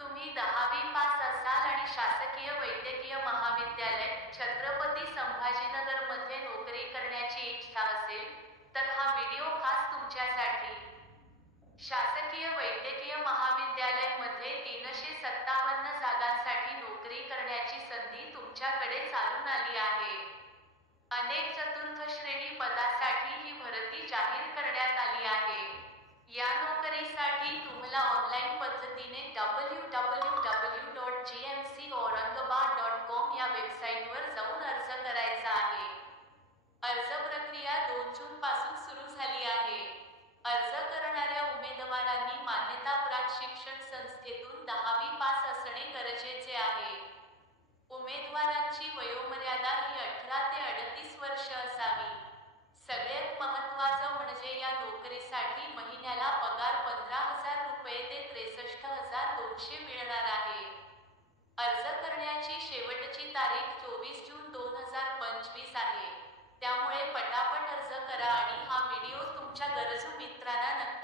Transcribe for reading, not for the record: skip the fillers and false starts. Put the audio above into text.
तुम्ही 10वी पास असाल आणि शासकीय वैद्यकीय महाविद्यालय, छत्रपती संभाजीनगरमध्ये नोकरी करण्याची इच्छा असेल, तर हा व्हिडिओ खास तुमच्यासाठी. शासकीय वैद्यकीय महाविद्यालय मध्ये 357 जागांसाठी नोकरी करण्याची संधी तुमच्याकडे चालून आली आहे. अनेक चतुर्थ श्रेणी पदासाठी ही भरती जाहीर करण्यात आली आहे. या नोकरीसाठी तुम्हाला ऑनलाईन पद्धतीने www.gmcaurangabad.com या वेबसाईटवर जाऊन अर्ज करायचा आहे. अर्ज प्रक्रिया 2 जून पासून सुरू झाली आहे. अर्ज करणाऱ्या उमेदवारांनी मान्यताप्राप्त शिक्षण संस्थेतून 10वी पास असणे गरजेचे आहे. उमेदवारांची वयोमर्यादा ही 18 ते 38 वर्ष असावी. सगळ्यात महत्त्वाचं म्हणजे या नोकरीसाठी महिन्याला पगार 15,000 रुपये ते 63,200 मिळणार आहे. अर्ज करण्याची शेवटची तारीख 24 जून 2025 आहे. त्यामुळे पटापट अर्ज करा आणि हा व्हिडिओ तुमच्या गरजू मित्रांना नक्की